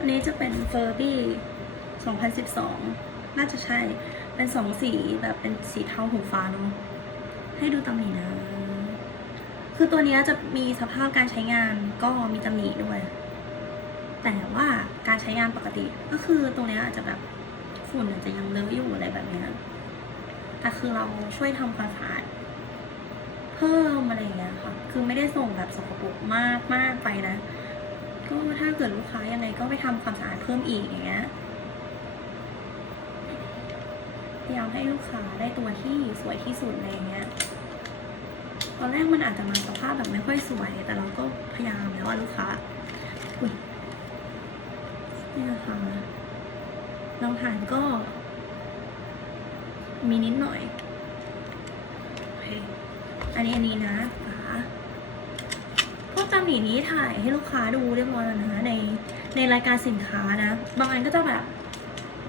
อันนี้จะเป็นเฟอร์บี้2012 น่าจะใช่ เป็นสองสีแบบเป็นสีเทาหูฟ้าเนาะให้ดูตำหนินะ คือตัวนี้จะมีสภาพการใช้งานก็มีตำหนิด้วย แต่ว่าการใช้งานปกติก็คือตรงนี้อาจจะแบบฝุ่นอาจจะยังเลอะอยู่อะไรแบบนี้ แต่คือเราช่วยทำความสะอาดเพิ่มอะไรอย่างเงี้ยค่ะ คือไม่ได้ส่งแบบสกปรกมากมากไปนะ ก็ถ้าเกิดลูกค้ายังไงก็ไปทำความสะอาดเพิ่มอีกอย่างเงี้ยพยายามให้ลูกค้าได้ตัวที่สวยที่สุดอะไรเงี้ย ตอนแรกมันอาจจะมาสภาพแบบไม่ค่อยสวย แต่เราก็พยายามแล้วว่าลูกค้า อุ้ยนี่นะคะลองทานก็ มีนิดหน่อยโอเคอันนี้อันนี้นะ ตำหนินี้ถ่ายให้ลูกค้าดูเรียบร้อยแล้วนะในในรายการสินค้านะ บางอันก็จะแบบ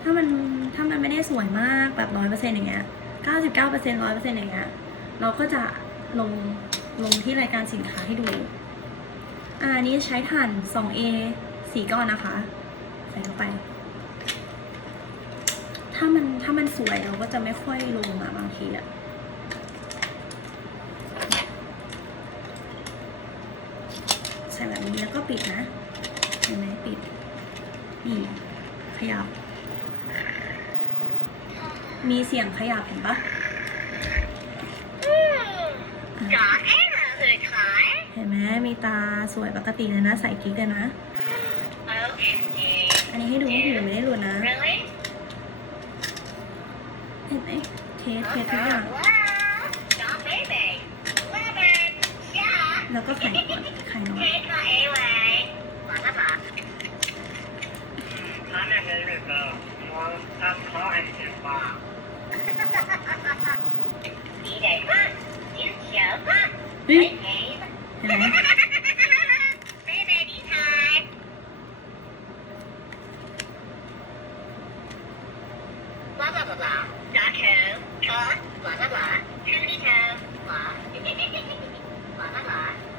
ถ้ามันถ้ามันไม่ได้สวยมากแบบร้อยเปอร์เซ็นต์อย่างเงี้ยเก้าสิบเก้าเปอร์เซ็นต์ร้อยเปอร์เซ็นต์อย่างเงี้ยเราก็จะลงลงที่รายการสินค้าให้ดูอันนี้ใช้ถ่าน 2A สี่ก้อนนะคะ ใส่เข้าไป ถ้ามันถ้ามันสวยเราก็จะไม่ค่อยลงอะบางทีอะใส่ แบบนี้แล้วก็ปิดนะ เห็นไหมปิด นี่ขยับ มีเสียงขยับเห็นปะจ๋าเอ๊ะเหรอเคยขายเห็นไหมมีตาสวยปกติเลยนะ ใส่กิ๊กเลยนะ OMG อันนี้ให้ดูว่าหูไม่ได้หลุดนะ really เห็นไหมเทสเทสทุกอย่าง wow John baby Lemon yeah แล้วก็ไข่ก่อน 看一下。黑色 A 尾，哪个码？嗯，他那个那个，我他考很行吧？你得看，你全看，没赔的。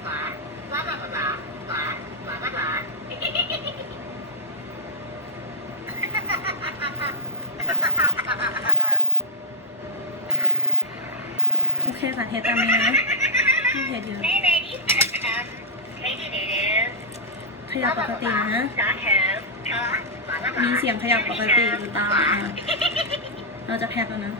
Bye. โอเคค่ะเห็ดตามนี้นะพี่เห็ดเยอะขยับปกตินะ มีเสียงขยับปกติอยู่ตามเราจะแพ็คแล้วนะ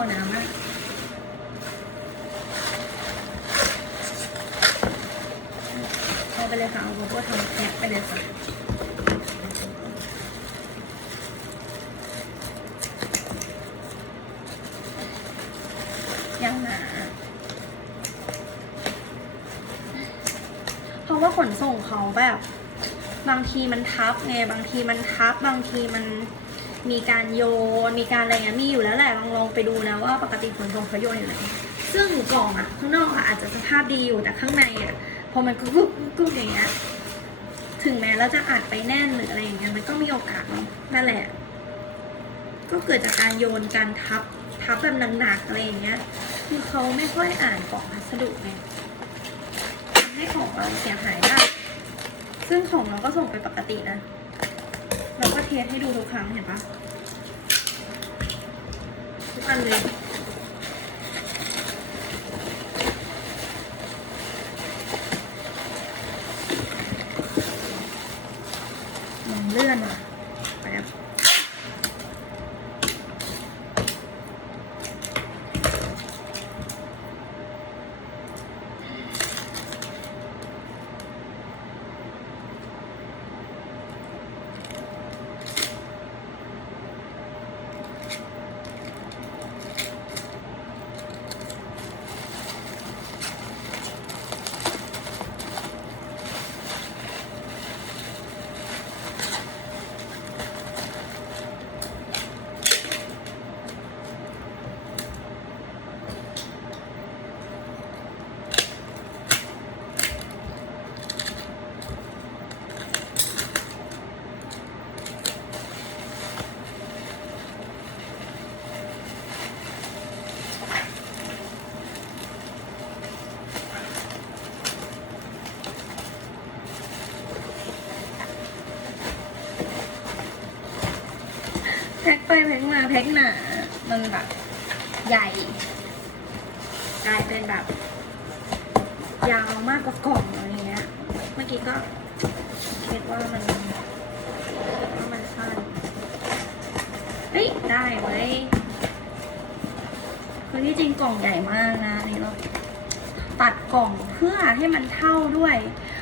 วน้ำมากเอาไปเลยค่ะเอาโบโบทำแพ็คไปเลยค่ะยังหนาเพราะว่าขนส่งเขาแบบ บางทีมันทับไง บางทีมันทับ บางทีมัน มีการโยน มีการอะไรเงี้ยมีอยู่แล้วแหละลองลองไปดูนะว่าปกติขนส่งเขาโยนอยู่ไหนซึ่งกล่องอะข้างนอกอะอาจจะสภาพดีอยู่แต่ข้างในอะพอมันกุ๊กกุ๊กกุ๊กอย่างเงี้ยถึงแม้เราจะอัดไปแน่นหรืออะไรอย่างเงี้ยมันก็มีโอกาสเนาะนั่นแหละ ก็เกิดจากการโยนการทับทับแบบหนักๆอะไรอย่างเงี้ยคือเขาไม่ค่อยอ่านกล่องพัสดุไงทำให้ของเราเสียหายได้ ซึ่งของเราก็ส่งไปปกตินะ เราก็เทสให้ดูทุกครั้งเห็นปะทุกอันเลยมันเลื่อนอะแป๊บ แพ็คไปแพ็คมาแพ็คหนา มันแบบใหญ่ กลายเป็นแบบ ยาวมากกว่ากล่องอะไรเงี้ย เมื่อกี้ก็คิดว่ามันว่ามันสั้น เฮ้ย ได้เว้ยคือที่จริงกล่องใหญ่มากนะนนี่เราตัดกล่องเพื่อให้มันเท่าด้วย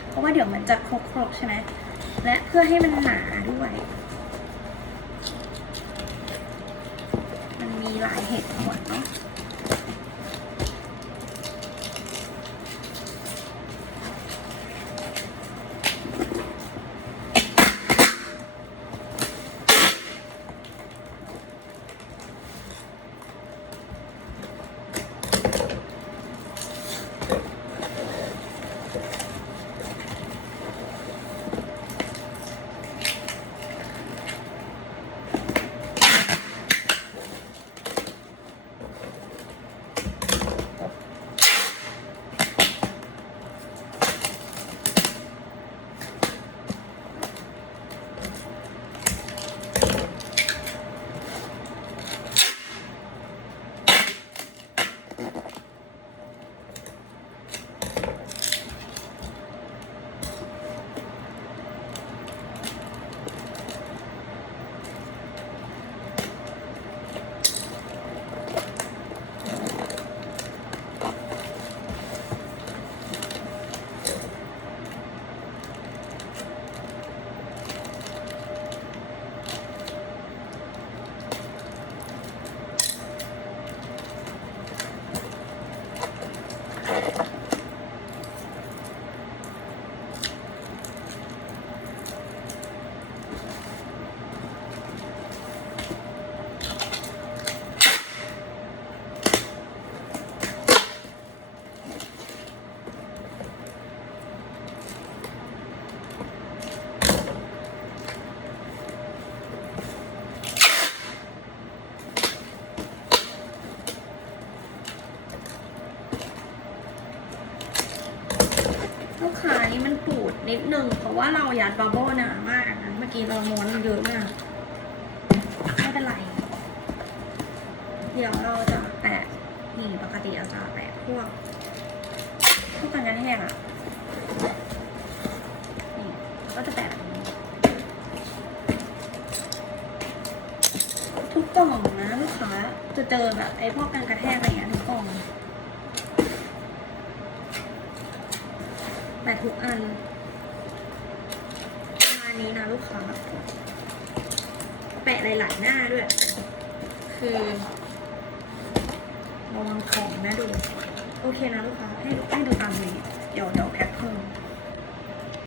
เพราะว่าเดี๋ยวมันจะครบๆใช่ไหมและเพื่อให้มันหนาด้วย มันมี หลายเหตุผลเนาะ ลูกค้านี่มันปูด นิดนึงเพราะว่าเรายัดบับเบิ้ลหนามากนะเมื่อกี้เราม้วนเยอะมาก ไม่เป็นไร เดี๋ยวเราจะแปะนี่ปกติเราจะแปะพวกพวกกันกระแทกอะนี่ก็จะแปะทุกกล่องนะลูกค้าจะเจอแบบไอ้พวกการกระแทกอะไรอย่างเงี้ยทุกกล่องแต่ทุกอัน นี้นะลูกค้าแปะหลายๆหน้าด้วย คือระวังของนะดู โอเคนะลูกค้าให้ให้ดูตามนี้ เดี๋ยวเดี๋ยวแพ็คเพิ่ม